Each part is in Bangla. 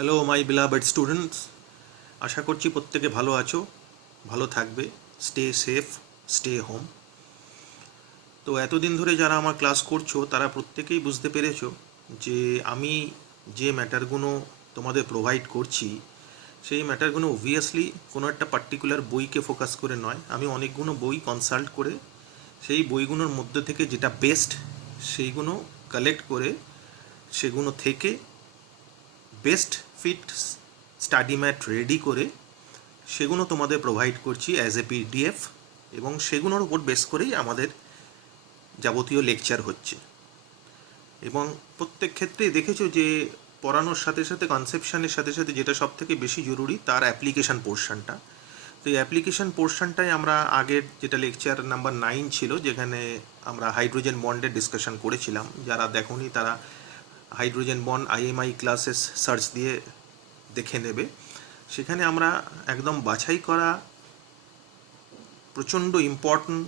হ্যালো মাই বিলাভেড স্টুডেন্টস, আশা করছি প্রত্যেকে ভালো আছো, ভালো থাকবে। Stay safe, stay home. তো এতদিন ধরে যারা আমার ক্লাস করছো তারা প্রত্যেকেই বুঝতে পেরেছো যে আমি যে ম্যাটারগুলো তোমাদের প্রোভাইড করছি সেই ম্যাটারগুলো অবভিয়াসলি কোনো একটা পার্টিকুলার বইকে ফোকাস করে নয়। আমি অনেকগুলো বই কনসাল্ট করে সেই বইগুলোর মধ্যে থেকে যেটা বেস্ট সেইগুলো কালেক্ট করে সেগুলো থেকে best fit study mat ready করে সেগুলো তোমাদের প্রোভাইড করছি অ্যাজ এ পিডিএফ, এবং সেগুলোর উপর বেস করেই আমাদের যাবতীয় লেকচার হচ্ছে। এবং প্রত্যেক ক্ষেত্রেই দেখেছো যে পড়ানোর সাথে সাথে কনসেপশনের সাথে সাথে যেটা সব থেকে বেশি জরুরি তার অ্যাপ্লিকেশান পোর্শনটা। তো এই অ্যাপ্লিকেশান পোর্শনটাই আমরা আগের যেটা লেকচার নাম্বার 9 ছিল, যেখানে আমরা হাইড্রোজেন বন্ডের ডিসকাশন করেছিলাম। যারা দেখোনি তারা hydrogen bond IMEI classes search দিয়ে দেখে নেবে। সেখানে আমরা একদম বাছাই করা প্রচণ্ড ইম্পর্ট্যান্ট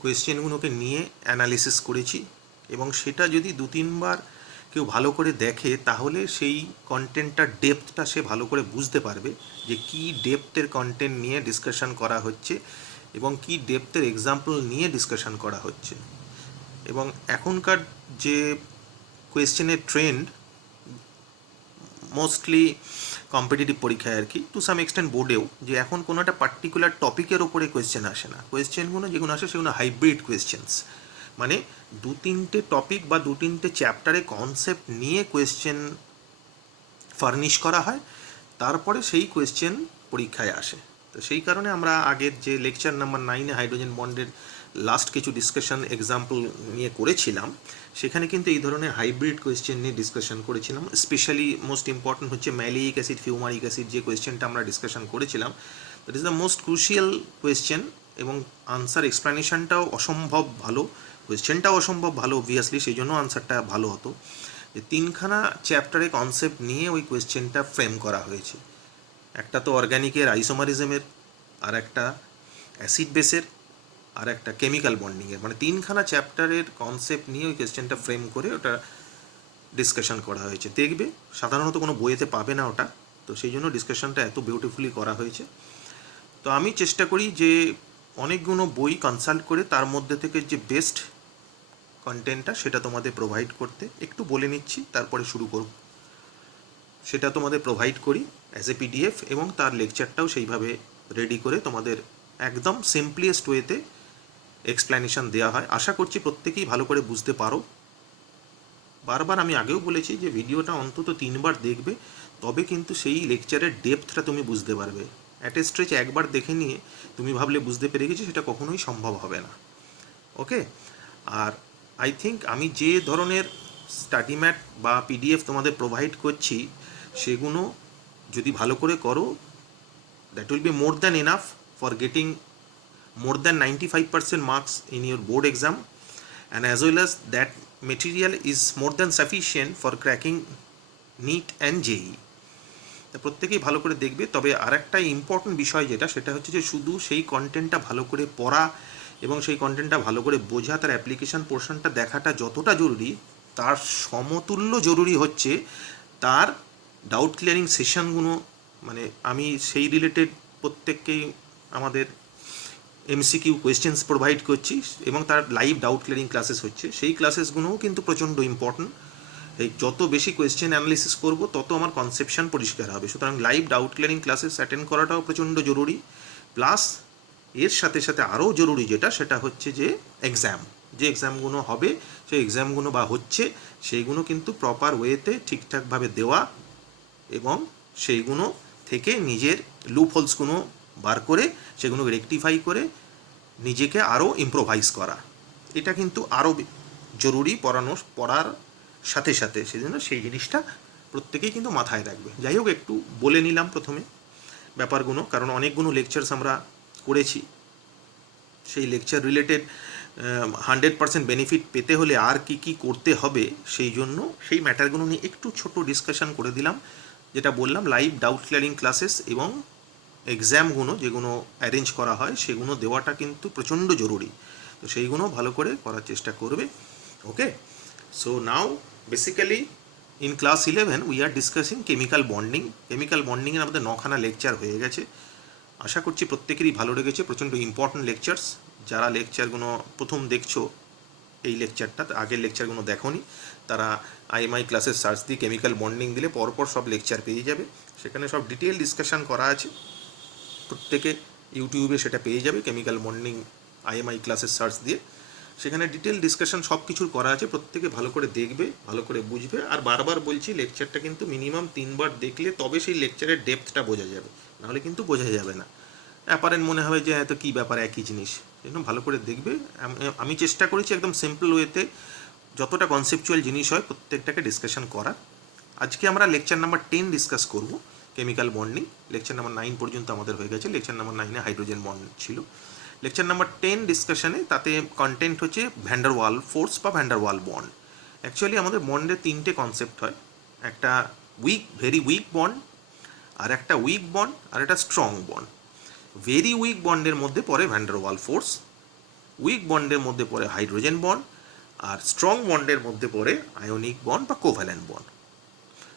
কোয়েশ্চেনগুলোকে নিয়ে অ্যানালিসিস করেছি, এবং সেটা যদি 2-3 বার কেউ ভালো করে দেখে তাহলে সেই কন্টেন্টটার ডেপথটা সে ভালো করে বুঝতে পারবে যে কী ডেপথের কন্টেন্ট নিয়ে ডিসকাশন করা হচ্ছে এবং কী ডেপথের এক্সাম্পল নিয়ে ডিসকাশন করা হচ্ছে। এবং এখনকার যে কোয়েশ্চেনের ট্রেন্ড মোস্টলি কম্পিটিটিভ পরীক্ষায় আর কি, টু সাম এক্সটেন্ট বোর্ডেও, যে এখন কোনো একটা পার্টিকুলার টপিকের ওপরে কোয়েশ্চেন আসে না। কোয়েশ্চেনগুলো যেগুলো আসে সেগুলো হাইব্রিড কোয়েশ্চেন্স, মানে 2-3টে টপিক বা 2-3টে চ্যাপ্টারে কনসেপ্ট নিয়ে কোয়েশ্চেন ফার্নিশ করা হয়, তারপরে সেই কোয়েশ্চেন পরীক্ষায় আসে। তো সেই কারণে আমরা আগের যে লেকচার নাম্বার 9-এ হাইড্রোজেন বন্ডের লাস্ট কিছু ডিসকাশন এক্সাম্পল নিয়ে করেছিলাম, সেখানে কিন্তু এই ধরনের হাইব্রিড কোয়েশ্চেন নিয়ে ডিসকাশন করেছিলাম। স্পেশালি মোস্ট ইম্পর্ট্যান্ট হচ্ছে ম্যালিক অ্যাসিড ফিউমারিক অ্যাসিড, যে কোয়েশ্চেনটা আমরা ডিসকাশন করেছিলাম, that is the most crucial question, এবং আনসার এক্সপ্লেনেশনটাও অসম্ভব ভালো, কোয়েশ্চেনটাও অসম্ভব ভালো অবভিয়াসলি, সেই জন্য আনসারটা ভালো হতো। যে 3খানা চ্যাপ্টারে কনসেপ্ট নিয়ে ওই কোয়েশ্চেনটা ফ্রেম করা হয়েছে। একটা তো অর্গ্যানিকের আইসোমারিজমের, আর একটা অ্যাসিড বেসের, আর একটা কেমিক্যাল বন্ডিংয়ের, মানে 3খানা চ্যাপ্টারের কনসেপ্ট নিয়ে ওই কোয়েশ্চেনটা ফ্রেম করে ওটা ডিসকাশন করা হয়েছে। দেখবে সাধারণত কোনো বইয়েতে পাবে না ওটা, তো সেই জন্য ডিসকাশনটা এত বিউটিফুলি করা হয়েছে। তো আমি চেষ্টা করি যে অনেকগুলো বই কনসাল্ট করে তার মধ্যে থেকে যে বেস্ট কন্টেন্টটা সেটা তোমাদের প্রোভাইড করতে। একটু বলে নিচ্ছি তারপরে শুরু করব। সেটা তোমাদের প্রোভাইড করি অ্যাজ এ পিডিএফ, এবং তার লেকচারটাও সেইভাবে রেডি করে তোমাদের একদম সিম্পলিয়েস্ট ওয়েতে এক্সপ্লেনেশন দেওয়া হয়। আশা করছি প্রত্যেকেই ভালো করে বুঝতে পারো। বারবার আমি আগেও বলেছি যে ভিডিওটা অন্তত 3বার দেখবে, তবে কিন্তু সেই লেকচারের ডেপথটা তুমি বুঝতে পারবে। অ্যাট এ স্ট্রেচ একবার দেখে নিয়ে তুমি ভাবলে বুঝতে পেরে গেছি, সেটা কখনোই সম্ভব হবে না। ওকে, আর আই থিঙ্ক আমি যে ধরনের স্টাডি ম্যাট বা পিডিএফ তোমাদের প্রোভাইড করছি সেগুলো যদি ভালো করে করো, that will be more than enough for getting more than 95% marks in your board exam, and as well as that material is more than sufficient for cracking NEET and JEE. তা প্রত্যেকেই ভালো করে দেখবে। তবে আর একটা ইম্পর্টেন্ট বিষয় যেটা, সেটা হচ্ছে যে শুধু সেই কন্টেন্টটা ভালো করে পড়া এবং সেই কন্টেন্টটা ভালো করে বোঝা, তার অ্যাপ্লিকেশান পোর্শনটা দেখাটা যতটা জরুরি, তার সমতুল্য জরুরি হচ্ছে তার ডাউট ক্লিয়ারিং সেশনগুলো। মানে আমি সেই রিলেটেড প্রত্যেককেই আমাদের এমসিকিউ কোয়েশ্চেন্স প্রোভাইড করছি, এবং তার লাইভ ডাউট ক্লিয়ারিং ক্লাসেস হচ্ছে। সেই ক্লাসেসগুলোও কিন্তু প্রচণ্ড ইম্পর্ট্যান্ট। এই যত বেশি কোয়েশ্চেন অ্যানালিসিস করব তত আমার কনসেপশন পরিষ্কার হবে। সুতরাং live doubt clearing classes attend করাটাও প্রচণ্ড জরুরি। প্লাস এর সাথে সাথে আরও জরুরি যেটা, সেটা হচ্ছে যে এক্সাম, যে এক্সামগুলো হবে সেই এক্সামগুলো বা হচ্ছে সেইগুলো কিন্তু প্রপার ওয়েতে ঠিকঠাকভাবে দেওয়া, এবং সেইগুলো থেকে নিজের লুপ হোলসগুলো বার করে সেগুলো রেকটিফাই করে নিজেকে আরও ইম্প্রোভাইজ করা, এটা কিন্তু আরও জরুরি পড়ার সাথে সাথে। সেজন্য সেই জিনিসটা প্রত্যেকেই কিন্তু মাথায় রাখবে। যাই হোক, একটু বলে নিলাম প্রথমে ব্যাপারগুলো, কারণ অনেকগুলো লেকচার্স আমরা করেছি। সেই লেকচার রিলেটেড 100% বেনিফিট পেতে হলে আর কি কি করতে হবে, সেই জন্য সেই ম্যাটারগুলো নিয়ে একটু ছোট ডিসকাশন করে দিলাম। যেটা বললাম, লাইভ ডাউট ক্লিয়ারিং ক্লাসেস এবং এক্সামগুলো যেগুলো অ্যারেঞ্জ করা হয় সেগুলো দেওয়াটা কিন্তু প্রচণ্ড জরুরি। তো সেইগুলো ভালো করে করার চেষ্টা করবে। Okay, so now basically in class 11 we are discussing chemical bonding. Chemical বন্ডিংয়ের আমাদের 9খানা লেকচার হয়ে গেছে। আশা করছি প্রত্যেকেরই ভালো লেগেছে, প্রচণ্ড ইম্পর্ট্যান্ট লেকচার্স। যারা লেকচারগুলো প্রথম দেখছো এই লেকচারটা, আগের লেকচারগুলো দেখোনি, তারা আইএমআই ক্লাসের সার্চ দিয়ে কেমিক্যাল বন্ডিং দিলে পরপর সব লেকচার পেয়ে যাবে। সেখানে সব ডিটেল ডিসকাশান করা আছে, প্রত্যেকে ইউটিউবে সেটা পেয়ে যাবে। কেমিক্যাল বন্ডিং আইএমআই ক্লাসের সার্চ দিয়ে সেখানে ডিটেল ডিসকাশন সব কিছুর করা আছে। প্রত্যেকে ভালো করে দেখবে, ভালো করে বুঝবে। আর বারবার বলছি, লেকচারটা কিন্তু মিনিমাম 3বার দেখলে তবে সেই লেকচারের ডেপথটা বোঝা যাবে, নাহলে কিন্তু বোঝা যাবে না। অ্যাপারেন্ট মনে হবে যে এত কী ব্যাপার, একই জিনিস। জন্য ভালো করে দেখবে। আমি চেষ্টা করেছি একদম সিম্পল ওয়েতে যতটা কনসেপচুয়াল জিনিস হয় প্রত্যেকটাকে ডিসকাশন করার। আজকে আমরা লেকচার নাম্বার 10 ডিসকাস করব, কেমিক্যাল বন্ডিং। লেকচার নাম্বার 9 পর্যন্ত আমাদের হয়ে গেছে। লেকচার নাম্বার 9-এ হাইড্রোজেন বন্ড ছিল। লেকচার নাম্বার 10 ডিসকাশনে তাতে কন্টেন্ট হচ্ছে ভ্যান্ডার ওয়াল ফোর্স বা ভ্যান্ডার ওয়াল বন্ড। অ্যাকচুয়ালি আমাদের বন্ডের 3টে কনসেপ্ট হয়, একটা উইক, ভেরি উইক বন্ড, আর একটা উইক বন্ড, আর একটা স্ট্রং বন্ড। ভেরি উইক বন্ডের মধ্যে পড়ে ভ্যান্ডার ওয়াল ফোর্স, উইক বন্ডের মধ্যে পড়ে হাইড্রোজেন বন্ড, আর স্ট্রং বন্ডের মধ্যে পড়ে আয়নিক বন্ড বা কোভ্যালেন্ট বন্ড।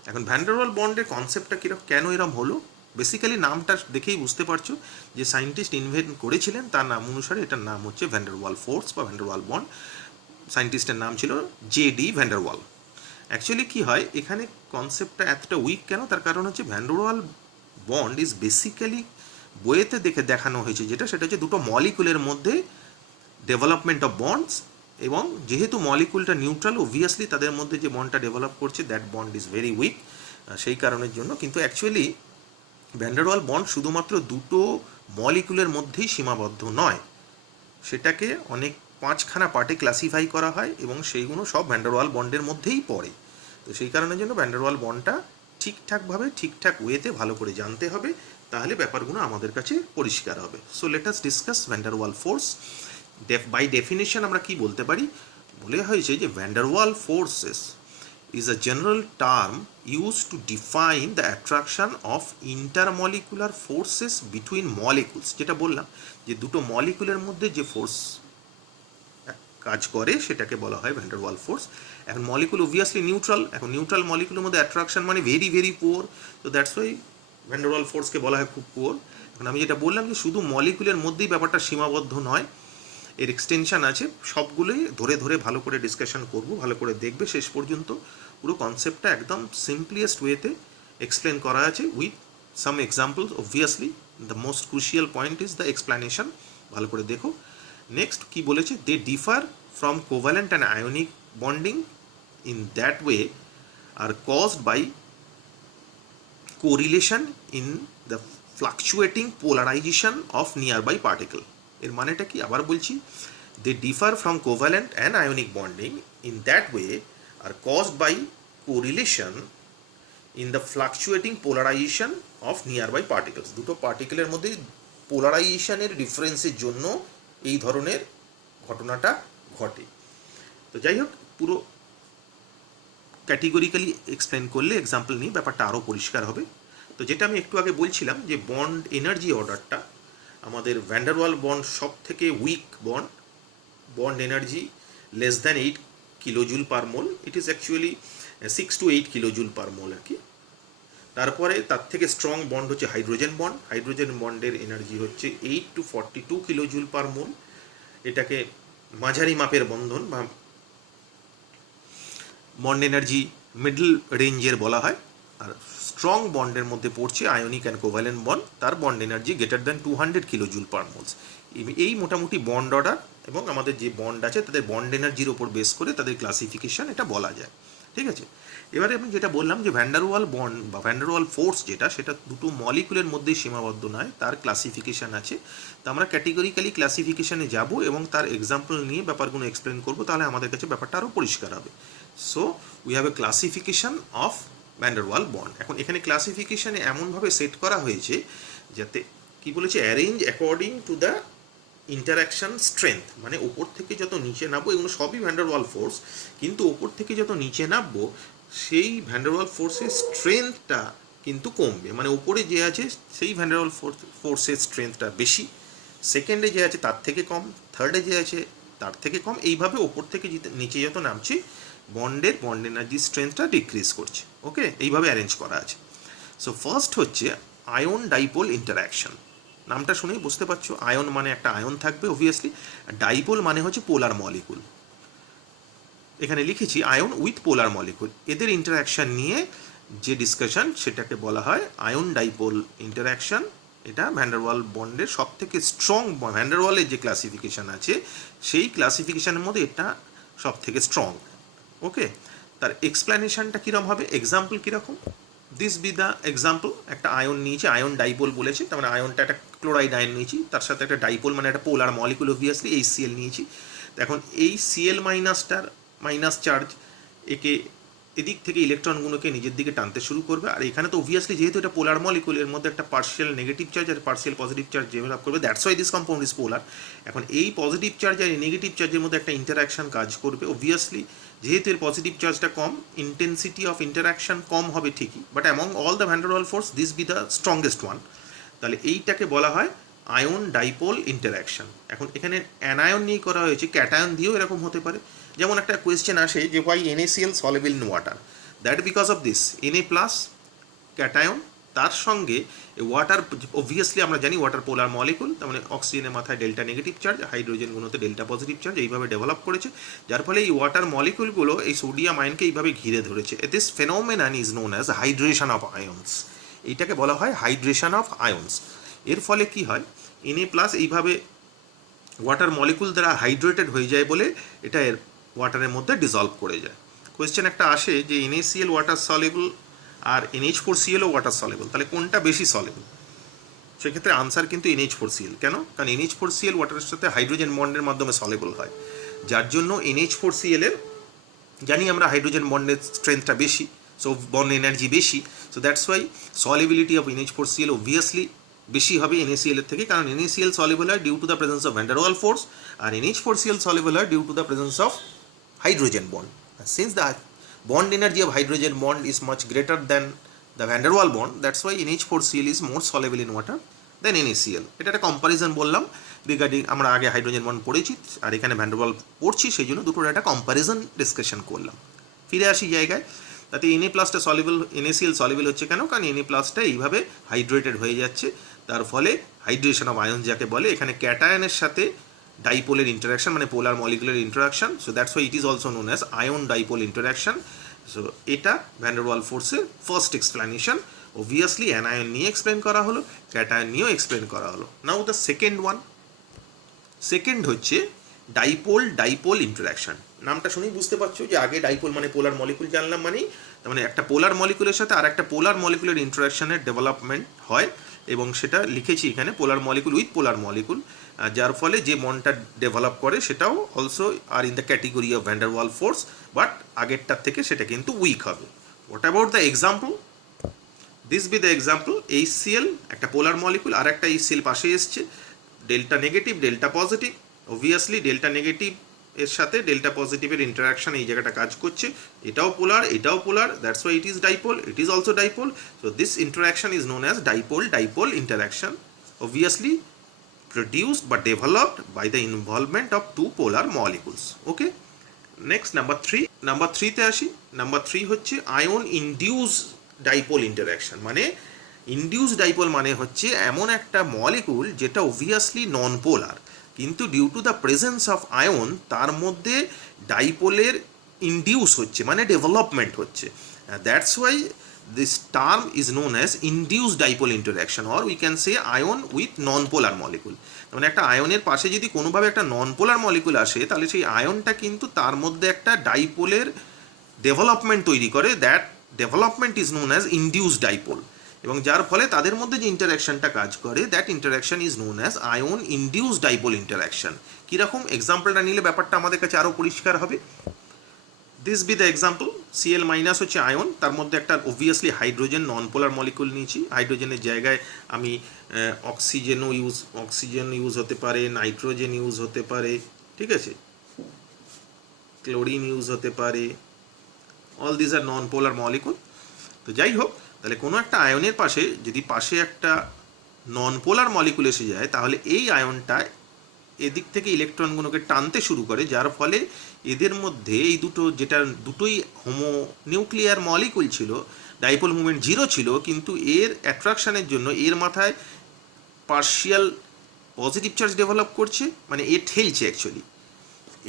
এখন ভ্যান্ডার ওয়াল বন্ডের কনসেপ্টটা কীরকম, কেন এরম হলো, বেসিক্যালি নামটা দেখেই বুঝতে পারছো যে সায়েন্টিস্ট ইনভেন্ট করেছিলেন, তার নাম অনুসারে এটার নাম হচ্ছে ভ্যান্ডার ওয়াল ফোর্স বা ভ্যান্ডার ওয়াল বন্ড। সায়েন্টিস্টের নাম ছিল জে.ডি. Van der Waals. অ্যাকচুয়ালি কী হয়, এখানে কনসেপ্টটা এতটা উইক কেন, তার কারণ হচ্ছে van der Waals bond is basically বইয়েতে দেখানো হয়েছে যেটা, সেটা হচ্ছে দুটো মলিকুলের মধ্যে ডেভেলপমেন্ট অফ বন্ডস। এবং যেহেতু মলিকুলটা নিউট্রাল, অবভিয়াসলি তাদের মধ্যে যে বন্ডটা ডেভেলপ করছে that bond is very weak, সেই কারণের জন্য। কিন্তু অ্যাকচুয়ালি ভ্যান্ডার ওয়াল বন্ড শুধুমাত্র দুটো মলিকুলের মধ্যেই সীমাবদ্ধ নয়, সেটাকে অনেক 5খানা পার্টে ক্লাসিফাই করা হয় এবং সেইগুলো সব ভ্যান্ডার ওয়াল বন্ডের মধ্যেই পড়ে। তো সেই কারণের জন্য ভ্যান্ডার ওয়াল বন্ডটা ঠিকঠাকভাবে ঠিকঠাক ওয়েতে ভালো করে জানতে হবে, তাহলে ব্যাপারগুলো আমাদের কাছে পরিষ্কার হবে। So let us discuss van der Waals force. By definition আমরা কি বলতে পারি, বলে হয়েছে যে van der Waals forces is a general term used to define the attraction of intermolecular forces between molecules। যেটা বললাম যে দুটো মলিকুলের মধ্যে যে ফোর্স কাজ করে সেটাকে বলা হয় ভ্যান্ডার ওয়াল ফোর্স। এখন মলিকুল অবভিয়াসলি নিউট্রাল, এখন নিউট্রাল মলিকুলের মধ্যে অ্যাট্রাকশন মানে ভেরি ভেরি পুয়ার, তো দ্যাটস ওয়াই ভ্যান্ডার ওয়াল ফোর্সকে বলা হয় খুব পুয়ার। এখন আমি যেটা বললাম যে শুধু মলিকুলের মধ্যেই ব্যাপারটা সীমাবদ্ধ নয়, এর এক্সটেনশন আছে, সবগুলোই ধরে ধরে ভালো করে ডিসকাশন করব, ভালো করে দেখবে শেষ পর্যন্ত। পুরো কনসেপ্টটা একদম সিম্পলিয়েস্ট ওয়েতে এক্সপ্লেন করা আছে with some examples. Obviously the most crucial point is the explanation, ভালো করে দেখো। নেক্সট কি বলেছে, they differ from covalent and ionic bonding in that way are caused by correlation in the fluctuating polarization of nearby particle. এর মানেটা কি, আবার বলছি, they differ from covalent and ionic bonding in that way are caused by correlation in the fluctuating polarization of nearby particles. দুটো পার্টিকেলের মধ্যে পোলারাইজেশনের ডিফারেন্সের জন্য এই ধরনের ঘটনাটা ঘটে। তো যাই হোক, পুরো ক্যাটেগরিক্যালি এক্সপ্লেন করলে এক্সাম্পল নিয়ে ব্যাপারটা আরও পরিষ্কার হবে। তো যেটা আমি একটু আগে বলছিলাম যে বন্ড এনার্জি অর্ডারটা, আমাদের ভ্যান্ডার ওয়াল বন্ড সব থেকে weak bond, bond energy less than 8 kilojoule per mole, it is actually 6 to 8 kilojoule per mole আর কি। তারপরে তার থেকে স্ট্রং বন্ড হচ্ছে হাইড্রোজেন বন্ড। হাইড্রোজেন বন্ডের এনার্জি হচ্ছে 8 to 42 কিলোজুল পার মোল। এটাকে মাঝারি মাপের বন্ধন বা বন্ড এনার্জি মিডল রেঞ্জের বলা হয়। আর স্ট্রং বন্ডের মধ্যে পড়ছে আয়নিক অ্যান্ড কোভ্যালেন্ট বন্ড, তার bond energy greater than 200 kilojoule পার মোলস। এই মোটামুটি বন্ড অর্ডার এবং আমাদের যে বন্ড আছে তাদের বন্ড এনার্জির ওপর বেস করে তাদের ক্লাসিফিকেশান এটা বলা যায়, ঠিক আছে। এবারে আমি যেটা বললাম যে ভ্যান্ডার ওয়াল বন্ড বা ভ্যান্ডার ওয়াল ফোর্স যেটা, সেটা দুটো মলিকুলের মধ্যেই সীমাবদ্ধ নয়, তার ক্লাসিফিকেশান আছে। তো আমরা ক্যাটেগরিক্যালি ক্লাসিফিকেশানে যাব এবং তার এক্সাম্পল নিয়ে ব্যাপারগুলো এক্সপ্লেন করবো, তাহলে আমাদের কাছে ব্যাপারটা আরও পরিষ্কার হবে। So we have a classification of van der Waals bond. এখন এখানে ক্লাসিফিকেশানে এমনভাবে সেট করা হয়েছে যাতে কি বলেছে, arrange according to the interaction strength, মানে ওপর থেকে যত নিচে নামবো, এগুলো সবই ভ্যান্ডার ওয়াল ফোর্স, কিন্তু ওপর থেকে যত নিচে নামবো সেই ভ্যান্ডার ওয়াল ফোর্সের স্ট্রেংথটা কিন্তু কমবে। মানে উপরে যে আছে সেই ভ্যান্ডার ওয়াল ফোর্সের স্ট্রেংথটা বেশি, সেকেন্ডে যে আছে তার থেকে কম, থার্ডে যে আছে তার থেকে কম, এইভাবে ওপর থেকে নিচে যত নামছি বন্ডের বন্ড এনার্জি স্ট্রেংথটা ডিক্রিজ করছে। ওকে, এইভাবে অ্যারেঞ্জ করা আছে। সো ফার্স্ট হচ্ছে আয়ন ডাইপোল ইন্টারঅ্যাকশন। নামটা শুনেই বুঝতে পারছো, আয়ন মানে একটা আয়ন থাকবে অবভিয়াসলি, ডাইপোল মানে হচ্ছে পোলার মলিকুল। এখানে লিখেছি আয়ন উইথ পোলার মলিকুল, এদের ইন্টারঅ্যাকশন নিয়ে যে ডিসকাশন সেটাকে বলা হয় আয়ন ডাইপোল ইন্টারঅ্যাকশন। এটা ভ্যান ডার ওয়াল বন্ডের সব থেকে স্ট্রং, ভ্যান ডার ওয়ালের যে ক্লাসিফিকেশান আছে সেই ক্লাসিফিকেশানের মধ্যে এটা সব থেকে স্ট্রং। ওকে, তার এক্সপ্লেনেশনটা কীরকম হবে, এক্সাম্পল কীরকম, দিস বি দ্য এক্সাম্পল। একটা আয়ন নিয়েছি, আয়ন ডাইপোল বলেছে, তার মানে আয়নটা একটা ক্লোরাইড আয়ন নিয়েছি, তার সাথে একটা ডাইপোল মানে একটা পোলার মলিকুল অবভিয়াসলি HCl নিয়েছি। এখন এই Cl মাইনাসটার মাইনাস চার্জ একে এদিক থেকে ইলেকট্রনগুলোকে নিজের দিকে টানতে শুরু করবে, আর এখানে তো অবভিয়াসলি যেহেতু এটা পোলার মলিকুল এর মধ্যে একটা পার্শিয়াল নেগেটিভ চার্জ আর পার্শিয়াল পজিটিভ চার্জ ডেভেলপ করবে, that's why this compound is polar. এখন এই পজিটিভ চার্জ আর নেগেটিভ চার্জের মধ্যে একটা ইন্টারাকশন কাজ করবে অবভিয়াসলি, যেহেতু এর পজিটিভ চার্জটা কম, ইন্টেন্সিটি অফ ইন্টারাকশন কম হবে ঠিকই, but among all the van der Waals force this be the strongest one. তাহলে এইটাকে বলা হয় আয়ন ডাইপোল ইন্টারাকশন। এখন এখানে অ্যানায়ন নিয়ে করা হয়েছে, ক্যাটায়ন দিয়েও এরকম হতে পারে। যেমন একটা কোয়েশ্চেন আসে যে why NaCl soluble in water, that because of this Na plus cation, তার সঙ্গে ওয়াটার অবভিয়াসলি আমরা জানি ওয়াটার পোলার মলিকুল, তার মানে অক্সিজেনের মাথায় ডেল্টা নেগেটিভ চার্জ, হাইড্রোজেনগুলোতে ডেল্টা পজিটিভ চার্জ, এইভাবে ডেভেলপ করেছে, যার ফলে এই ওয়াটার মলিকুলগুলো এই সোডিয়াম আয়নকে এইভাবে ঘিরে ধরেছে। This phenomenon is known as hydration of আয়ন্স। এইটাকে বলা হয় হাইড্রেশন অফ আয়ন্স। এর ফলে কি হয়, Na প্লাস এইভাবে ওয়াটার মলিকুল দ্বারা হাইড্রেটেড হয়ে যায় বলে এটা এর ওয়াটারের মধ্যে ডিজলভ করে যায়। কোয়েশ্চেন একটা আসে যে NaCl ওয়াটার সলেবল আর NH4Cl ও ওয়াটার সলেবল, তাহলে কোনটা বেশি সলেবল? সেক্ষেত্রে আনসার কিন্তু NH4Cl। কেন? কারণ NH4Cl ওয়াটারের সাথে হাইড্রোজেন বন্ডের মাধ্যমে সলেবল হয়, যার জন্য NH4Cl এর জানি আমরা হাইড্রোজেন বন্ডের স্ট্রেংথটা বেশি, সো বন্ড এনার্জি বেশি, so that's why solubility of NH4Cl obviously বেশি হবে NaCl এর থেকে, কারণ NaCl সলেবল হয় due to the presence of van der Waals force, আর NH4Cl সলেবল হয় due to the presence of hydrogen bond. Since the bond energy of hydrogen bond is much greater than the van der Waal bond, that's why NH4Cl is more soluble in water than NaCl. এটা একটা কম্পারিজন বললাম রিগার্ডিং, আমরা আগে হাইড্রোজেন বন্ড পড়েছি আর এখানে ভ্যান ডার ওয়াল পড়ছি, সেই জন্য দুটোর একটা কম্পারিজন ডিসকাশন করলাম। ফিরে আসি জায়গায়, তাতে Na প্লাসটা সলিবল, NaCl সলিবল হচ্ছে কেন? কারণ Na প্লাসটা এইভাবে হাইড্রেটেড হয়ে যাচ্ছে, তার ফলে হাইড্রেশন অফ আয়ন যাকে বলে, এখানে ক্যাটায়নের সাথে ডাইপোলের ইন্টারাকশন মানে polar molecular interaction, so that's why it is also known as ion dipole interaction. So এটা ভ্যান ডার ওয়াল ফোর্সের ফার্স্ট এক্সপ্লেনেশন। অবভিয়াসলি অ্যানায়ন নিয়ে এক্সপ্লেন করা হলো, ক্যাটায়ন নিয়েও এক্সপ্লেন করা হলো। Now the second one, second হচ্ছে ডাইপোল ডাইপোল ইন্টারাকশন। নামটা শুনেই বুঝতে পারছো যে আগে ডাইপোল মানে পোলার মলিকুল জানলাম, মানে তার মানে একটা পোলার মলিকুলের সাথে আর একটা পোলার মলিকুলের ইন্টারাকশনের ডেভেলপমেন্ট হয়, এবং সেটা লিখেছি এখানে polar molecule with polar molecule, যার ফলে যে বন্ডটা ডেভেলপ করে সেটাও also are in the category of van der Waals force, but আগেরটার থেকে সেটা কিন্তু উইক হবে। What about the example? This be the example. HCl একটা পোলার মলিকুল, আর একটা HCl পাশে এসছে, delta negative delta positive, obviously delta negative এর সাথে ডেল্টা পজিটিভের ইন্টারাকশন এই জায়গাটা কাজ করছে, এটাও পোলার এটাও polar, that's why it is dipole, it is also dipole. So this interaction is known as dipole dipole interaction, obviously produced but developed by the involvement of two polar molecules. Okay, next number 3, number 3 তে আসি। নাম্বার 3 হচ্ছে আয়ন ইনডিউস ডাইপোল ইন্টারাকশন। মানে ইনডিউস ডাইপোল মানে হচ্ছে এমন একটা মলিকুল যেটা অবভিয়াসলি নন পোলার, কিন্তু due to the presence of ion তার মধ্যে ডাইপোলের ইনডিউস হচ্ছে, মানে ডেভেলপমেন্ট হচ্ছে, that's why this term is known as induced dipole interaction, or we can say ion with non-polar molecule. মানে একটা আয়নের পাশে যদি কোনোভাবে একটা নন পোলার মলিকুল আসে, তাহলে সেই আয়নটা কিন্তু তার মধ্যে একটা ডাইপোলের ডেভেলপমেন্ট তৈরি করে, that development is known as induced dipole, এবং যার ফলে তাদের মধ্যে যে ইন্টারাকশনটা কাজ করে that interaction is known as ion induced dipole interaction. কীরকম? এক্সাম্পলটা নিলে ব্যাপারটা আমাদের কাছে আরও পরিষ্কার হবে। This be the example. Cl minus হচ্ছে আয়ন, তার মধ্যে একটা অবভিয়াসলি হাইড্রোজেন নন পোলার মলিকুল নিয়েছি, হাইড্রোজেনের জায়গায় আমি অক্সিজেন ইউজ হতে পারে, নাইট্রোজেন ইউজ হতে পারে, ঠিক আছে, ক্লোরিন ইউজ হতে পারে, all this are non polar molecule. তো যাই হোক, তাহলে কোনো একটা আয়নের পাশে যদি পাশে একটা নন পোলার মলিকুল এসে যায়, তাহলে এই আয়নটা এদিক থেকে ইলেকট্রনগুলোকে টানতে শুরু করে, যার ফলে এদের মধ্যে এই দুটো, যেটা দুটোই হোমো নিউক্লিয়ার মলিকুল ছিল, ডাইপোল মুভমেন্ট 0 ছিল, কিন্তু এর অ্যাট্রাকশনের জন্য এর মাথায় পার্শিয়াল পজিটিভ চার্জ ডেভেলপ করছে, মানে এ ঠেলছে অ্যাকচুয়ালি।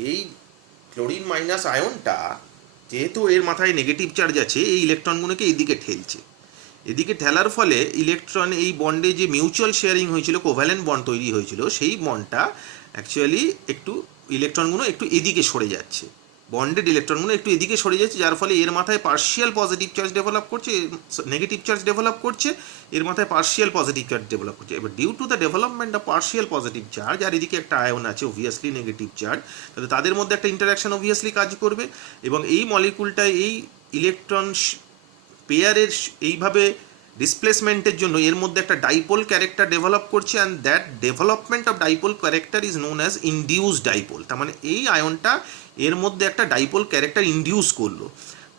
এই ক্লোরিন মাইনাস আয়নটা যেহেতু এর মাথায় নেগেটিভ চার্জ আছে, এই ইলেকট্রনগুলোকে এইদিকে ঠেলছে। এদিকে ঠেলার ফলে ইলেকট্রন এই বন্ডে যে মিউচুয়াল শেয়ারিং হয়েছিল, কোভ্যালেন্ট বন্ড তৈরি হয়েছিল, সেই বন্ডটা অ্যাকচুয়ালি একটু ইলেকট্রনগুলো একটু এদিকে সরে যাচ্ছে, বন্ডেড ইলেকট্রনগুলো একটু এদিকে সরে যাচ্ছে, যার ফলে এর মাথায় পার্শিয়াল পজিটিভ চার্জ ডেভেলপ করছে, নেগেটিভ চার্জ ডেভেলপ করছে, এর মাথায় পার্শিয়াল পজিটিভ চার্জ ডেভেলপ করছে। এবার due to the development of partial positive charge, আর এদিকে একটা আয়ন আছে অবভিয়াসলি নেগেটিভ চার্জ, তাহলে তাদের মধ্যে একটা ইন্টারাকশন অবভিয়াসলি কাজ করবে, এবং এই মলিকুলটা এই ইলেকট্রন পেয়ারের এইভাবে ডিসপ্লেসমেন্টের জন্য এর মধ্যে একটা ডাইপোল ক্যারেক্টার ডেভেলপ করছে, and that development of dipole character is known as induced dipole. তার মানে এই আয়নটা এর মধ্যে একটা ডাইপোল ক্যারেক্টার ইনডিউস করলো,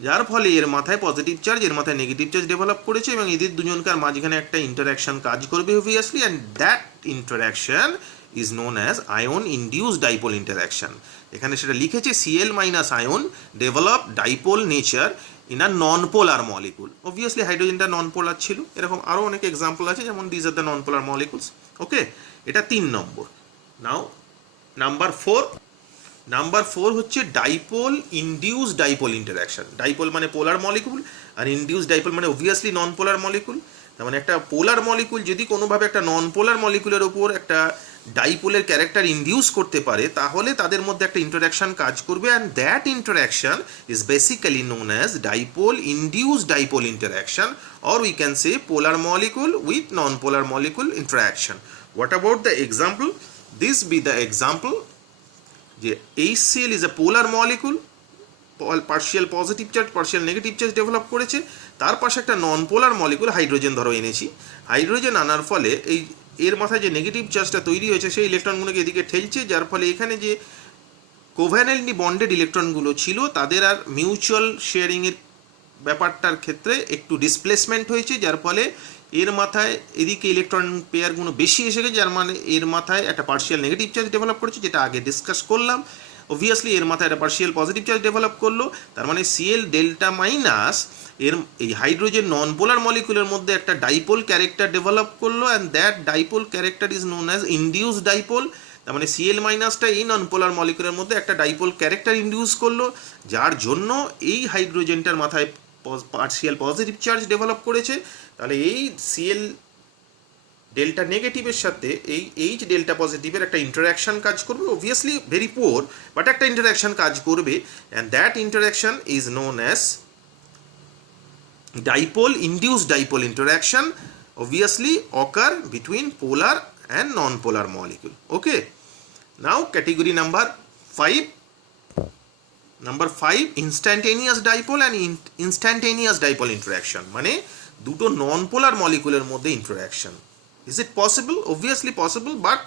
যার ফলে এর মাথায় পজিটিভ চার্জ, এর মাথায় নেগেটিভ চার্জ ডেভেলপ করেছে, এবং এদের দুজনকার মাঝখানে একটা ইন্টারাকশন কাজ করবে obviously, and that interaction is known as ion induced dipole interaction. এখানে সেটা লিখেছে Cl minus ion develop dipole nature in a non polar molecule. Obviously হাইড্রোজেনটা নন পোলার ছিল, এরকম আরও অনেক এক্সাম্পল আছে, যেমন this are the non polar molecules. Okay, এটা 3 নম্বর। নাও নাম্বার 4 হচ্ছে dipole induce dipole interaction. Dipole মানে পোলার মলিকুল, আর ইনডিউস ডাইপোল মানে অবভিয়াসলি নন পোলার মলিকুল। তার মানে একটা পোলার মলিকুল যদি কোনোভাবে একটা নন পোলার মলিকুলের ওপর একটা ডাইপোলের ক্যারেক্টার ইনডিউস করতে পারে, তাহলে তাদের মধ্যে একটা ইন্টারাকশন কাজ করবে, and that interaction is basically known as dipole induce dipole interaction, or we can say polar molecule with non polar molecule interaction. What about the example? This be the example যে HCl is a polar molecule, partial positive charge partial negative charge develop করেছে, তার পাশে একটা নন পোলার মলিকুল হাইড্রোজেন ধরো এনেছি, হাইড্রোজেন আনার ফলে এই এর মাথায় যে নেগেটিভ চার্জটা তৈরি হয়েছে সেই ইলেকট্রনগুলোকে এদিকে ঠেলছে, যার ফলে এখানে যে কোভ্যালেন্টলি বন্ডেড ইলেকট্রনগুলো ছিল তাদের আর মিউচুয়াল শেয়ারিংয়ের ব্যাপারটার ক্ষেত্রে একটু ডিসপ্লেসমেন্ট হয়েছে, যার ফলে এর মাথায় এদিকে ইলেকট্রন পেয়ারগুলো বেশি এসে গেছে, যার মানে এর মাথায় একটা পার্শিয়াল নেগেটিভ চার্জ ডেভেলপ করেছে, যেটা আগে ডিসকাস করলাম। অবভিয়াসলি এর মাথায় একটা পার্শিয়াল পজিটিভ চার্জ ডেভেলপ করলো, তার মানে Cl ডেল্টা মাইনাস এর এই হাইড্রোজেন নন পোলার মলিকুলের মধ্যে একটা ডাইপোল ক্যারেক্টার ডেভেলপ করলো, and that dipole character is known as induce dipole. তার মানে Cl মাইনাসটা এই নন পোলার মলিকুলের মধ্যে একটা ডাইপোল ক্যারেক্টার ইনডিউস করলো, যার জন্য এই হাইড্রোজেনটার মাথায় পার্শিয়াল পজিটিভ চার্জ ডেভেলপ করেছে। তাহলে এই Cl ডেল্টা নেগেটিভের সাথে এই H ডেল্টা পজিটিভের একটা ইন্টারাকশন কাজ করবে, অবভিয়াসলি ভেরি পুয়ার, বাট একটা ইন্টারাকশন কাজ করবে, and that interaction is known as dipole induce dipole interaction, obviously occur between polar and non-polar molecule. Okay, now category number 5. Number 5, instantaneous dipole and instantaneous dipole interaction, মানে দুটো নন পোলার মলিকুলের মধ্যে interaction. Is it possible? Obviously possible, but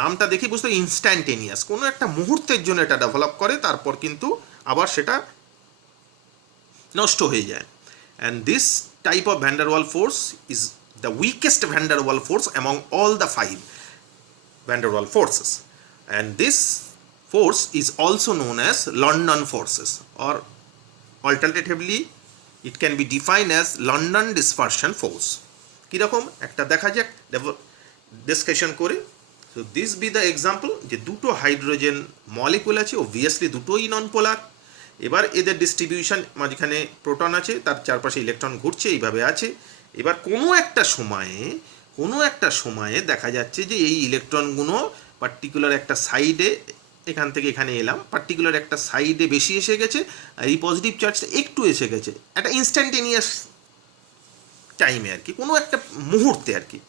নামটা দেখে বুঝতে ইনস্ট্যান্টেনিয়াস, কোনো একটা মুহূর্তের জন্য এটা ডেভেলপ করে, তারপর কিন্তু আবার সেটা নষ্ট হয়ে যায়। And this type of van der Waals force is the weakest van der Waals force among all the 5 van der Waals forces, and this force is also known as London forces, or alternatively it can be defined as London dispersion force. কিরকম একটা দেখা যাক ডিসকাশন করে। So this be the example যে দুটো হাইড্রোজেন মলিকুল আছে, obviously দুটোই নন পোলার। এবার এদের ডিস্ট্রিবিউশন, মাঝখানে প্রোটন আছে, তার চারপাশে ইলেকট্রন ঘুরছে, এইভাবে আছে। এবার কোনো একটা সময়ে দেখা যাচ্ছে যে এই ইলেকট্রনগুলো পার্টিকুলার একটা সাইডে, এখান থেকে এখানে এলাম, পার্টিকুলার একটা সাইডে বেশি এসে গেছে, আর এই পজিটিভ চার্জটা একটু এসে গেছে, একটা ইনস্ট্যান্টেনিয়াস টাইমে আর কি, কোনো একটা মুহূর্তে আর কি।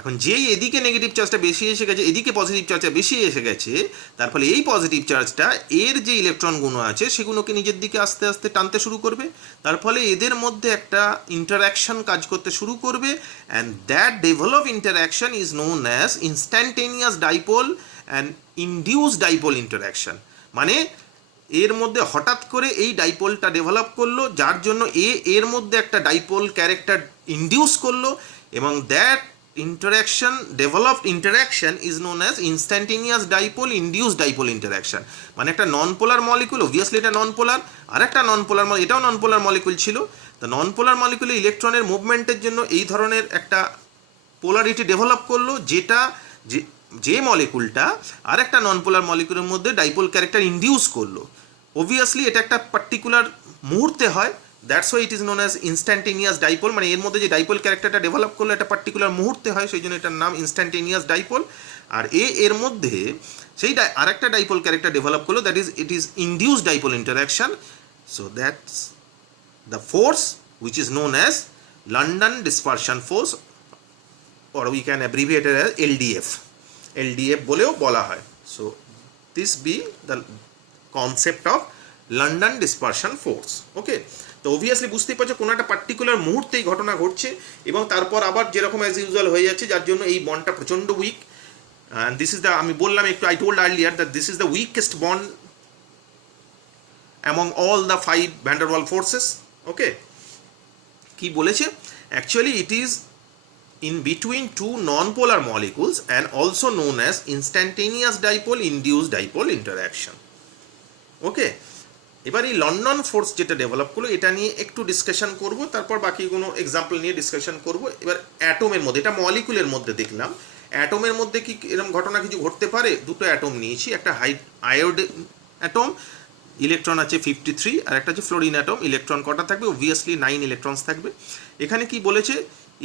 এখন যেই এদিকে নেগেটিভ চার্জটা বেশি এসে গেছে, এদিকে পজিটিভ চার্জটা বেশি এসে গেছে, তার ফলে এই পজিটিভ চার্জটা এর যে ইলেকট্রনগুলো আছে সেগুলোকে নিজের দিকে আস্তে আস্তে টানতে শুরু করবে, তার ফলে এদের মধ্যে একটা ইন্টারাকশন কাজ করতে শুরু করবে, and that develop interaction is known as instantaneous dipole and induce dipole interaction. মানে এর মধ্যে হঠাৎ করে এই ডাইপোলটা ডেভেলপ করলো, যার জন্য এর মধ্যে একটা ডাইপোল ক্যারেক্টার ইনডিউস করলো, এবং that interaction is known as instantaneous dipole induced dipole interaction. মানে একটা নন পোলার মলিকুল, অবভিয়াসলি এটা নন পোলার, আর একটা নন পোলার এটাও নন পোলার মলিকুল ছিল। তো নন পোলার মলিকুলে ইলেকট্রনের মুভমেন্টের জন্য এই ধরনের একটা পোলারিটি ডেভেলপ করলো, যেটা যে মলিকুলটা আর একটা নন পোলার মলিকুলের মধ্যে ডাইপোল ক্যারেক্টার ইন্ডিউস করলো। অবভিয়াসলি এটা একটা পার্টিকুলার মুহূর্তে হয়, that's why it is known as instantaneous dipole. মানে এর মধ্যে যে ডাইপোল ক্যারেক্টারটা ডেভেলপ করলো একটা পার্টিকুলার মুহূর্তে হয়, সেই জন্য এটার নাম ইনস্ট্যান্টেনিয়াস ডাইপোল। আর এর মধ্যে সেই আরেকটা ডাইপোল ক্যারেক্টার ডেভেলপ করলো, that is it is induced dipole interaction. So that's the force which is known as London dispersion force, or we can abbreviate it as LDF. LDF বলেও বলা হয়। So this be the concept of London dispersion force. ওকে, তো অবভিয়াসলি বুঝতেই পারছো কোনো একটা পার্টিকুলার মুহূর্তেই ঘটনা ঘটছে এবং তারপর আবার যেরকম অ্যাজ ইউজুয়াল হয়ে যাচ্ছে, যার জন্য এই বন্ডটা প্রচণ্ড weak. And this is the, আমি বললাম একটু, I told earlier that this is the weakest bond among all the 5 van der Waals forces. Okay, কি বলেছে? Actually it is in between two non-polar molecules and also known as instantaneous dipole induced dipole interaction. ওকে, এবার এই লন্ডন ফোর্স যেটা ডেভেলপ করলো এটা নিয়ে একটু ডিসকাশন করব, তারপর বাকিগুলো এক্সাম্পল নিয়ে ডিসকাশন করব। এবার অ্যাটমের মধ্যে, এটা মলিকুলের মধ্যে দেখলাম, অ্যাটমের মধ্যে কি এরকম ঘটনা কিছু ঘটতে পারে? দুটো অ্যাটম নিয়েছি, একটা আয়োডিন অ্যাটম, ইলেকট্রন আছে 53, আর একটা হচ্ছে ফ্লোরিন অ্যাটম, ইলেকট্রন কটা থাকবে? অবভিয়াসলি 9 ইলেকট্রনস থাকবে। এখানে কি বলেছে?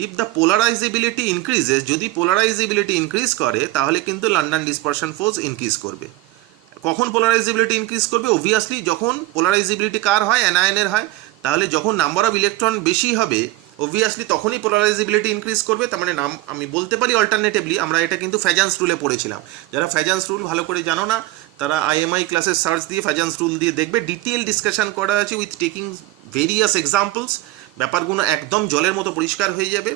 ইফ দ্য পোলারাইজেবিলিটি ইনক্রিজেস, যদি পোলারাইজেবিলিটি ইনক্রিজ করে তাহলে কিন্তু লন্ডন ডিসপারশন ফোর্স ইনক্রিজ করবে। কখন পোলারাইজেবিলিটি ইনক্রিজ করবে? অবভিয়াসলি যখন পোলারাইজেবিলিটি কার হয়? অ্যানায়নের হয়। তাহলে যখন নাম্বার অফ ইলেকট্রন বেশি হবে অবভিয়াসলি তখনই পোলারাইজেবিলিটি ইনক্রিজ করবে। তার মানে আমি বলতে পারি অল্টারনেটিভলি, আমরা এটা কিন্তু ফ্যাজান্স রুলে পড়েছিলাম। যারা ফ্যাজান্স রুল ভালো করে জানো না তারা IMI ক্লাসের সার্চ দিয়ে ফ্যাজান্স রুল দিয়ে দেখবে, ডিটেল ডিসকাশন করা আছে উইথ টেকিং ভেরিয়াস এক্সাম্পলস। ব্যাপারগুলো একদম জলের মতো পরিষ্কার হয়ে যাবে,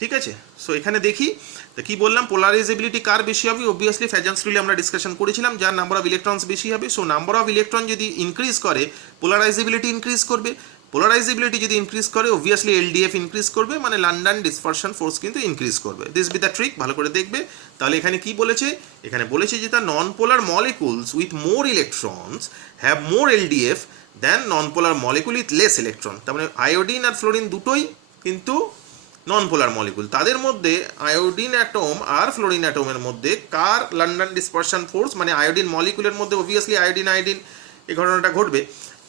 ঠিক আছে? সো এখানে দেখি তো কী বললাম, পোলারাইজেবিলিটি কার বেশি হবে? অবভিয়াসলি ফ্যাজান্স রুলে আমরা ডিসকাশন করেছিলাম, যার নাম্বার অফ ইলেকট্রনস বেশি হবে। সো নাম্বার অফ ইলেকট্রন যদি ইনক্রিজ করে পোলারাইজেবিলিটি ইনক্রিজ করবে, পোলারাইজেবিলিটি যদি ইনক্রিজ করে অবভিয়াসলি LDF ইনক্রিজ করবে, মানে লন্ডন ডিসপারশন ফোর্স কিন্তু ইনক্রিজ করবে। দিস বি দ্য ট্রিক, ভালো করে দেখবে। তাহলে এখানে কি বলেছে? এখানে বলেছে যে the non polar molecules with more electrons have more LDF than non polar molecule with less electron. তার মানে আয়োডিন আর ফ্লোরিন দুটোই কিন্তু নন পোলার মলিকুল, তাদের মধ্যে আয়োডিন অ্যাটম আর ফ্লোরিন অ্যাটমের মধ্যে কার লন্ডন ডিসপারশন ফোর্স, মানে আয়োডিন মলিকুলের মধ্যে অবভিয়াসলি আয়োডিন এই ঘটনাটা ঘটবে।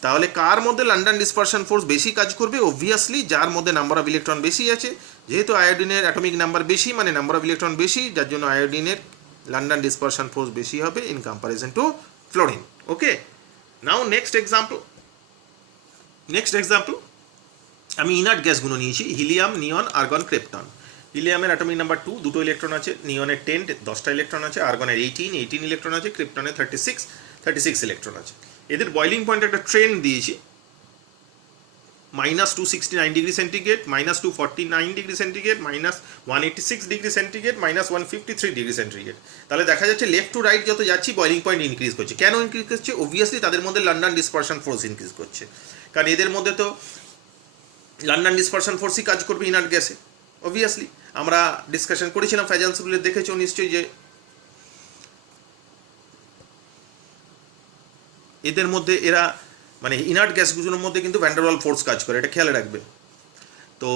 তাহলে কার মধ্যে লন্ডন ডিসপারশন ফোর্স বেশি কাজ করবে? অবভিয়াসলি যার মধ্যে নাম্বার অফ ইলেকট্রন বেশি আছে। যেহেতু আয়োডিনের অ্যাটমিক নাম্বার বেশি মানে নাম্বার অফ ইলেকট্রন বেশি, যার জন্য আয়োডিনের লন্ডন ডিসপারশন ফোর্স বেশি হবে in comparison two fluorine. Okay, now next example আমি ইনার্ট গ্যাসগুলো নিয়েছি, হিলিয়াম, নিয়ন, আর্গন, ক্রিপ্টন। হিলিয়ামের অ্যাটমিক নাম্বার 2, দুটো ইলেকট্রন আছে, নিয়নের 10, 10টা ইলেকট্রন আছে, আর্গনের 18 ইলেকট্রন আছে, ক্রিপ্টনের 36 ইলেকট্রন আছে। এদের বয়লিং পয়েন্ট একটা ট্রেন্ড দিয়েছি, -269 degree centigrade, -249 degree centigrade, -186 degree centigrade, -153 degree centigrade. তাহলে দেখা যাচ্ছে লেফট টু রাইট যত যাচ্ছি বয়লিং পয়েন্ট ইনক্রিজ করছে। কেন ইনক্রিজ করছে? অবভিয়াসলি তাদের মধ্যে লন্ডন ডিসপারশন ফোর্স ইনক্রিজ করছে, কারণ এদের মধ্যে তো লন্ডন ডিসপারশন ফোর্সই কাজ করবে ইনার্ট গ্যাসে। অবভিয়াসলি আমরা ডিসকাশন করেছিলাম ফ্যাজান্স রুলে, দেখেছো নিশ্চয়ই যে এদের মধ্যে এরা মানে ইনার্ট গ্যাসগুলোর মধ্যে কিন্তু ভ্যান ডার ওয়াল ফোর্স কাজ করে, এটা খেয়াল রাখবে। তো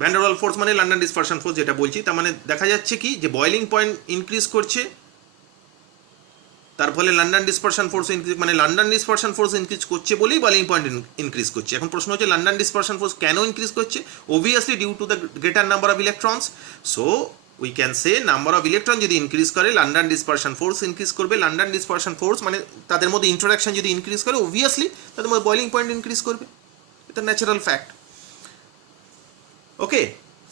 ভ্যান ডার ওয়াল ফোর্স মানে লন্ডন ডিসপারশন ফোর্স যেটা বলছি, তার মানে দেখা যাচ্ছে কি যে বয়লিং পয়েন্ট ইনক্রিজ করছে, তার ফলে লন্ডন ডিসপারশন ফোর্স ইনক্রিজ, মানে লন্ডন ডিসপারশন ফোর্স ইনক্রিজ করছে বলেই বয়লিং পয়েন্ট ইনক্রিজ করছে। এখন প্রশ্ন হচ্ছে লন্ডন ডিসপারশন ফোর্স কেন ইনক্রিজ করছে? Obviously due to the greater number of electrons. So we can say number of electron যদি ইনক্রিজ করে লন্ডন ডিসপারশন ফোর্স ইনক্রিজ করবে। লন্ডন ডিসপারশন ফোর্স মানে তাদের মধ্যে ইন্টারাকশন যদি ইনক্রিজ করে অবভিয়াসলি তাদের মধ্যে বয়লিং পয়েন্ট ইনক্রিজ করবে, এটা natural fact. Okay,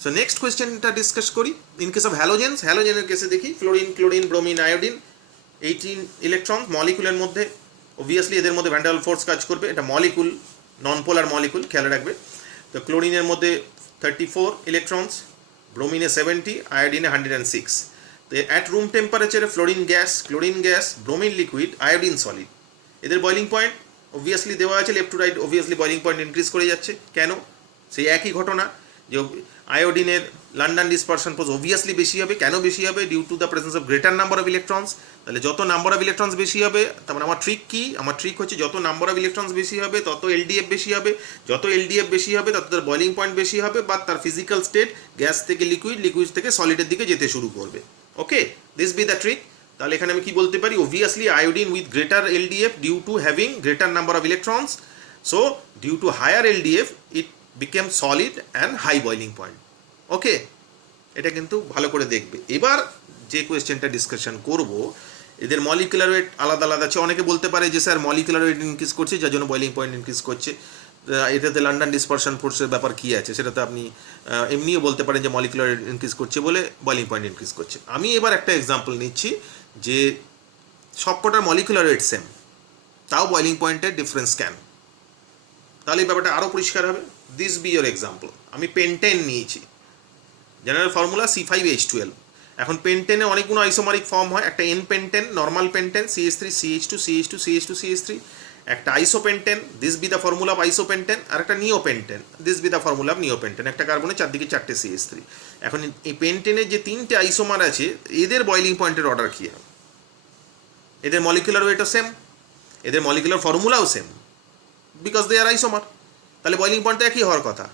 so next কোয়েশ্চেনটা ডিসকাস করি। ইন কেস অফ হ্যালোজেন্স, হ্যালোজেনের কেসে দেখি fluorine, chlorine, bromine, iodine, 18 electron মলিকুলের মধ্যে, অবভিয়াসলি এদের মধ্যে ভ্যান ডার ওয়াল ফোর্স কাজ করবে, এটা মলিকুল, নন পোলার মলিকুল, খেয়াল রাখবে। তো ক্লোরিনের মধ্যে 34 ইলেকট্রনস, ব্রোমিনে 70, আয়োডিনে 106। তো অ্যাট রুম টেম্পারেচারে fluorine gas, chlorine gas, bromine liquid, iodine solid, এদের বয়লিং পয়েন্ট অবভিয়াসলি দেওয়া আছে left to right, obviously boiling point increase করে যাচ্ছে। কেন? সেই একই ঘটনা যে আয়োডিনের লন্ডন ডিসপারশন ফোর্স অবভিয়াসলি বেশি হবে। কেন বেশি হবে? Due to the presence of greater number of electrons. তাহলে যত নাম্বার অফ ইলেকট্রনস বেশি হবে, তার মানে আমার ট্রিক কি? আমার ট্রিক হচ্ছে যত নাম্বার অফ ইলেকট্রনস বেশি হবে তত এলডিএফ বেশি হবে, যত এলডিএফ বেশি হবে তত তার বয়লিং পয়েন্ট বেশি হবে, বা তার ফিজিক্যাল স্টেট গ্যাস থেকে লিকুইড, লিকুইড থেকে সলিডের দিকে যেতে শুরু করবে। Okay, this be the trick. তাহলে এখানে আমি কি বলতে পারি? Obviously iodine with greater LDF due to having greater number of electrons, so due to higher LDF it became solid and high boiling point. Okay, এটা কিন্তু ভালো করে দেখবে। এবার যে কোয়েশ্চেনটা ডিসকাশন করব, এদের মলিকুলার ওয়েট আলাদা আলাদা আছে। অনেকে বলতে পারে যে স্যার মলিকুলার ওয়েট ইনক্রিজ করছে যার জন্য বয়লিং পয়েন্ট ইনক্রিজ করছে, এটাতে লন্ডন ডিসপারশন ফোর্সের ব্যাপার কী আছে? সেটা তো আপনি এমনিও বলতে পারেন যে মলিকুলার ওয়েট ইনক্রিজ করছে বলে বয়লিং পয়েন্ট ইনক্রিজ করছে। আমি এবার একটা এক্সাম্পল নিচ্ছি যে সবকটার মলিকুলার ওয়েট সেম, তাও বয়লিং পয়েন্টের ডিফারেন্স কেন? তাহলে এই ব্যাপারটা আরও পরিষ্কার হবে। This B your example. আমি পেন্টেন নিয়েছি, জেনারেল ফর্মুলা C5H12। এখন পেন্টেনে অনেকগুলো আইসোমারিক ফর্ম হয়। একটা N pentane, normal pentane, CH3 CH2 CH2 CH2 CH3, একটা isopentane, this be the formula of isopentane, আর একটা neopentane, this be the formula of neopentane. একটা কার্বনের চারদিকে 4টে CH3। এখন এই পেন্টেনের যে 3টে আইসোমার আছে, এদের বয়লিং পয়েন্টের অর্ডার কী হবে? এদের মলিকুলার ওয়েটও সেম, এদের মলিকুলার ফর্মুলাও same, because they are isomer. তাহলে বয়লিং পয়েন্ট তো একই হওয়ার কথা,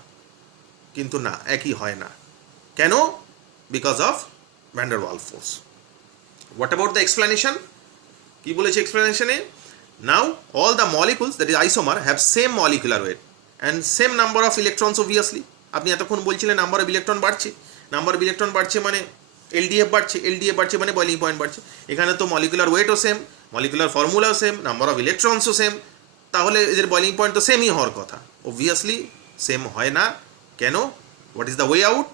কিন্তু না, একই হয় না। কেন? Because of van der Waals force. What about the explanation? কি বলেছে এক্সপ্লেনেশনে? Now all the molecules that is isomer have same molecular weight and same number of electrons. Obviously আপনি এতক্ষণ বলছিলেন নাম্বার অফ ইলেকট্রন বাড়ছে, নাম্বার অফ ইলেকট্রন বাড়ছে মানে এলডিএফ বাড়ছে, এলডিএফ বাড়ছে মানে বয়লিং পয়েন্ট বাড়ছে। এখানে তো মলিকুলার ওয়েটও সেম, মলিকুলার ফর্মুলাও সেম, নাম্বার অফ ইলেকট্রনসও সেম, তাহলে এদের বয়লিং পয়েন্ট তো সেমই হওয়ার কথা। অবভিয়াসলি সেম হয় না। কেন? What is the way out?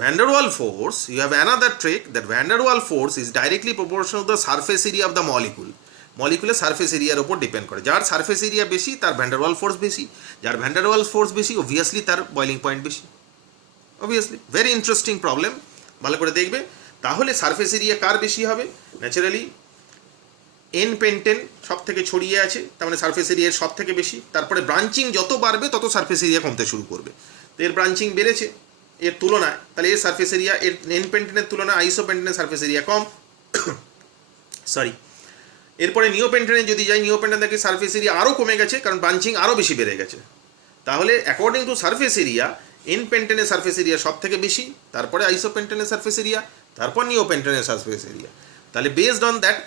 Van der Waals force, you have another trick that Van der Waals force is directly proportional to the surface area of the molecule. মলিকুলের সারফেস এরিয়ার ওপর ডিপেন্ড করে। যার সারফেস এরিয়া বেশি তার ভ্যান ডার ওয়াল ফোর্স বেশি, যার ভ্যান ডার ওয়াল ফোর্স বেশি অবভিয়াসলি তার বয়লিং পয়েন্ট বেশি। অবভিয়াসলি ভেরি ইন্টারেস্টিং প্রবলেম, ভালো করে দেখবে। তাহলে সারফেস এরিয়া কার বেশি হবে? ন্যাচারালি এন পেন্টেন সব থেকে ছড়িয়ে আছে, তার মানে সারফেস এরিয়ার সব থেকে বেশি। তারপরে ব্রাঞ্চিং যত বাড়বে তত সারফেস এরিয়া কমতে শুরু করবে। তো এর ব্রাঞ্চিং বেড়েছে এর তুলনায়, তাহলে এর সারফেস এরিয়া এর এন পেন্টেনের তুলনায় আইসো পেন্টেনের সারফেস এরিয়া কম। সরি, এরপরে নিও পেন্টেনে যদি যাই, নিও পেন্টেন দেখি সারফেস এরিয়া আরও কমে গেছে, কারণ ব্রাঞ্চিং আরও বেশি বেড়ে গেছে। তাহলে according to surface area N পেন্টেনের সারফেস এরিয়া সব থেকে বেশি, তারপরে আইসো পেন্টেনের সারফেস এরিয়া, তারপর নিও পেন্টেনের সারফেস এরিয়া। তাহলে based on that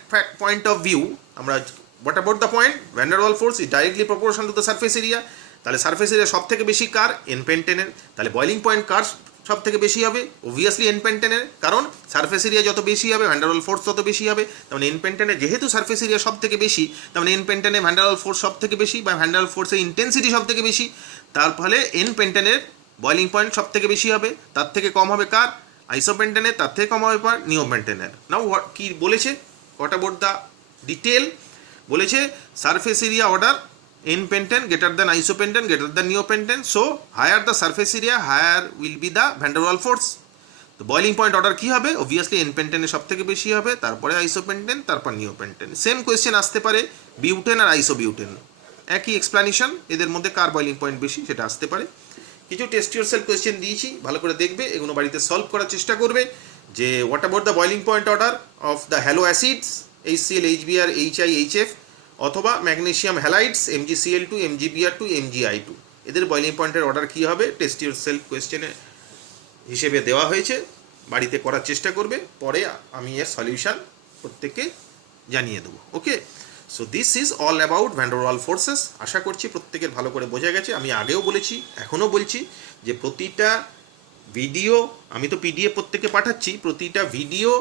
point of view আমরা, what about the point? Van der Waals force is directly proportion to the surface area. তাহলে সারফেস এরিয়া সব থেকে বেশি কার? এন পেন্টেনের। তাহলে বয়লিং পয়েন্ট কার সব থেকে বেশি হবে? অবভিয়াসলি এন পেন্টেনের, কারণ সারফেস এরিয়া যত বেশি হবে ভ্যান ডার ওয়াল ফোর্স তত বেশি হবে। তার মানে এন পেন্টেনের যেহেতু সারফেস এরিয়া সব থেকে বেশি, তার মানে N পেন্টেনের van der Waals force সব থেকে বেশি, বা ভ্যান ডার ওয়াল ফোর্সের ইন্টেন্সিটি সব থেকে বেশি। তার ফলে এন পেন্টেনের বয়লিং পয়েন্ট সব থেকে বেশি হবে, তার থেকে কম হবে কার? আইসো পেন্টেনের, তার থেকে কম হবে পার নিও পেন্টেনের। নাও কি বলেছে? What about the detail? বলেছে surface area order n pentane greater than isopentane greater than neopentane, so higher the surface area higher will be the van der Waals force. তো বয়লিং পয়েন্ট অর্ডার কী হবে? অবভিয়াসলি এন পেন্টেনের সব থেকে বেশি হবে, তারপরে আইসোপেন্টেন, তারপর নিওপেন্টেন। সেম কোয়েশ্চেন আসতে পারে বিউটেন আর আইসোবিউটেন, একই এক্সপ্লানেশন, এদের মধ্যে কার বয়লিং পয়েন্ট বেশি সেটা আসতে পারে। কিছু টেস্ট ইয়োরসেলফ কোয়েশ্চেন দিয়েছি, ভালো করে দেখবে, এগুলো বাড়িতে সলভ করার চেষ্টা করবে। যে what about the boiling point order of the hello acids HCl HBr HI HF অথবা ম্যাগনেসিয়াম হ্যালাইডস MgCl2 MgBr2 MgI2, এদের বয়লিং পয়েন্টের অর্ডার কী হবে? টেস্ট ইয়োরসেলফ কোয়েশ্চেনে হিসেবে দেওয়া হয়েছে, বাড়িতে করার চেষ্টা করবে, পরে আমি এর সলিউশন প্রত্যেককে জানিয়ে দেবো। Okay, so this is all about van der Waals forces. আশা করছি প্রত্যেকের ভালো করে বোঝা গেছে। আমি আগেও বলেছি, এখনও বলছি যে প্রতিটা ভিডিও, আমি তো PDF প্রত্যেককে পাঠাচ্ছি, প্রতিটা ভিডিও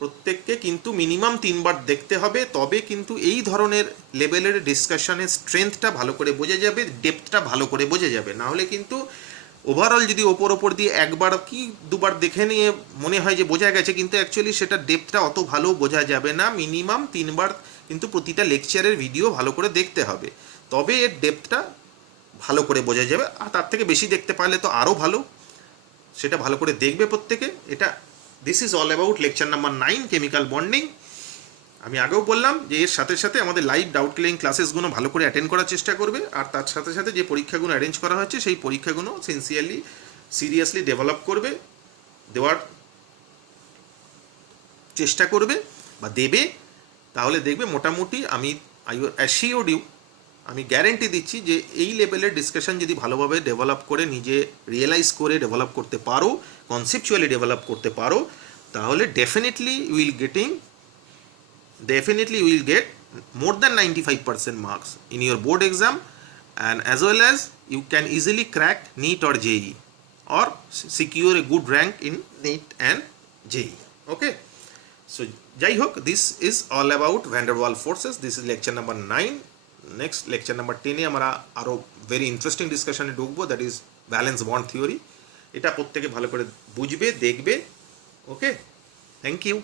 প্রত্যেককে কিন্তু মিনিমাম 3 বার দেখতে হবে, তবে কিন্তু এই ধরনের লেভেলের ডিসকাশনের স্ট্রেংথটা ভালো করে বোঝা যাবে, ডেপথটা ভালো করে বোঝা যাবে। না হলে কিন্তু ওভারঅল যদি ওপর দিয়ে একবার কি দুবার দেখে নিয়ে মনে হয় যে বোঝা গেছে, কিন্তু অ্যাকচুয়ালি সেটা ডেপথটা অত ভালো বোঝা যাবে না। মিনিমাম 3 বার কিন্তু প্রতিটা লেকচারের ভিডিও ভালো করে দেখতে হবে, তবে এর ডেপথটা ভালো করে বোঝা যাবে। আর তার থেকে বেশি দেখতে পারলে তো আরও ভালো, সেটা ভালো করে দেখবে প্রত্যেকে। এটা this is all about lecture number 9 chemical bonding. আমি আগেও বললাম যে এর সাথে সাথে আমাদের লাইভ ডাউট ক্লিয়ারিং ক্লাসেসগুলো ভালো করে অ্যাটেন্ড করার চেষ্টা করবে, আর তার সাথে সাথে যে পরীক্ষাগুলো অ্যারেঞ্জ করা হচ্ছে সেই পরীক্ষাগুলো সিনসিয়ারলি সিরিয়াসলি ডেভেলপ করবে, দেওয়ার চেষ্টা করবে বা দেবে, তাহলে দেখবে মোটামুটি আমি অ্যাসিওর ইউ, আমি গ্যারেন্টি দিচ্ছি যে এই লেভেলের ডিসকাশন যদি ভালোভাবে ডেভেলপ করে নিজে রিয়েলাইজ করে ডেভেলপ করতে পারো, কনসেপচুয়ালি ডেভেলপ করতে পারো, তাহলে definitely you will get more than 95% marks in your board exam, and as well as you can easily crack NEET or JEE or secure a good rank in NEET and JEE. Okay, so jai hok, this is all about van der Waals forces. This is lecture number 9. Next lecture number 10 এ আমরা আরো ভেরি ইন্টারেস্টিং ডিসকাশনে ঢুকবো, that is balance bond theory. এটা প্রত্যেকে ভালো করে বুঝবে, দেখবে। ওকে, থ্যাংক ইউ।